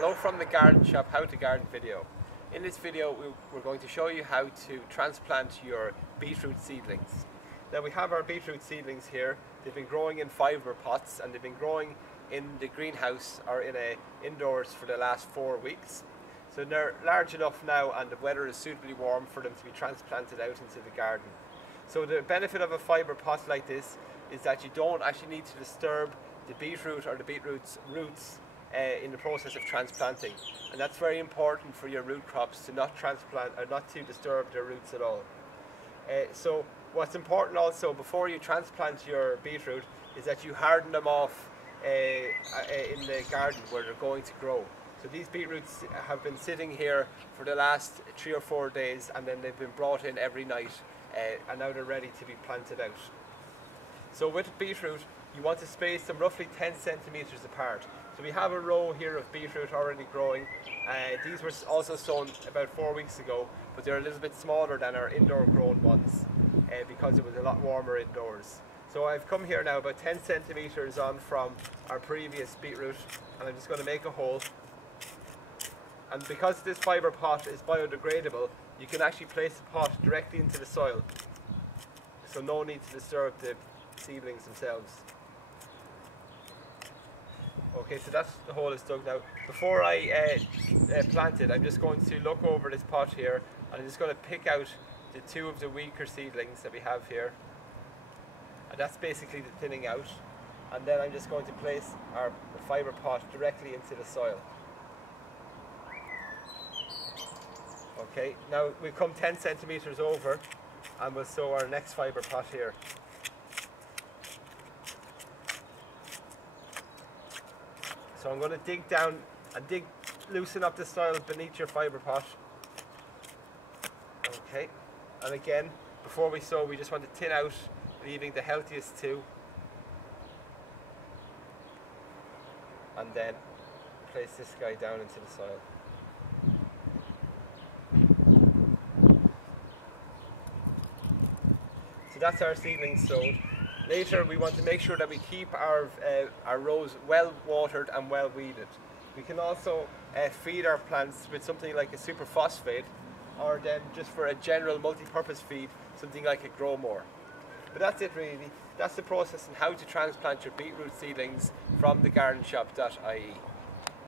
Hello from the Garden Shop How to Garden video. In this video we're going to show you how to transplant your beetroot seedlings. Now we have our beetroot seedlings here. They've been growing in fibre pots and they've been growing in the greenhouse or indoors for the last 4 weeks. So they're large enough now and the weather is suitably warm for them to be transplanted out into the garden. So the benefit of a fibre pot like this is that you don't actually need to disturb the beetroot or the beetroot's roots in the process of transplanting, and that's very important for your root crops, to not transplant or not to disturb their roots at all. So what's important also before you transplant your beetroot is that you harden them off in the garden where they're going to grow. So these beetroots have been sitting here for the last 3 or 4 days, and then they've been brought in every night, and now they're ready to be planted out. So with beetroot, you want to space them roughly 10 centimeters apart. So we have a row here of beetroot already growing. These were also sown about 4 weeks ago, but they're a little bit smaller than our indoor grown ones because it was a lot warmer indoors. So I've come here now about 10 centimeters on from our previous beetroot, and I'm just going to make a hole. And because this fibre pot is biodegradable, you can actually place the pot directly into the soil. So no need to disturb the seedlings themselves. Okay, so that's the hole is dug now. Before I plant it, I'm just going to look over this pot here, and I'm just going to pick out the 2 of the weaker seedlings that we have here. And that's basically the thinning out. And then I'm just going to place our fibre pot directly into the soil. Okay, now we've come 10 centimeters over, and we'll sow our next fibre pot here. So I'm going to dig down and loosen up the soil beneath your fibre pot. Okay, and again, before we sow, we just want to thin out, leaving the healthiest 2. And then place this guy down into the soil. So that's our seedlings sowed. Later we want to make sure that we keep our rows well watered and well weeded. We can also feed our plants with something like a super phosphate, or then just for a general multi-purpose feed, something like a grow more. But that's it really. That's the process on how to transplant your beetroot seedlings from thegardenshop.ie.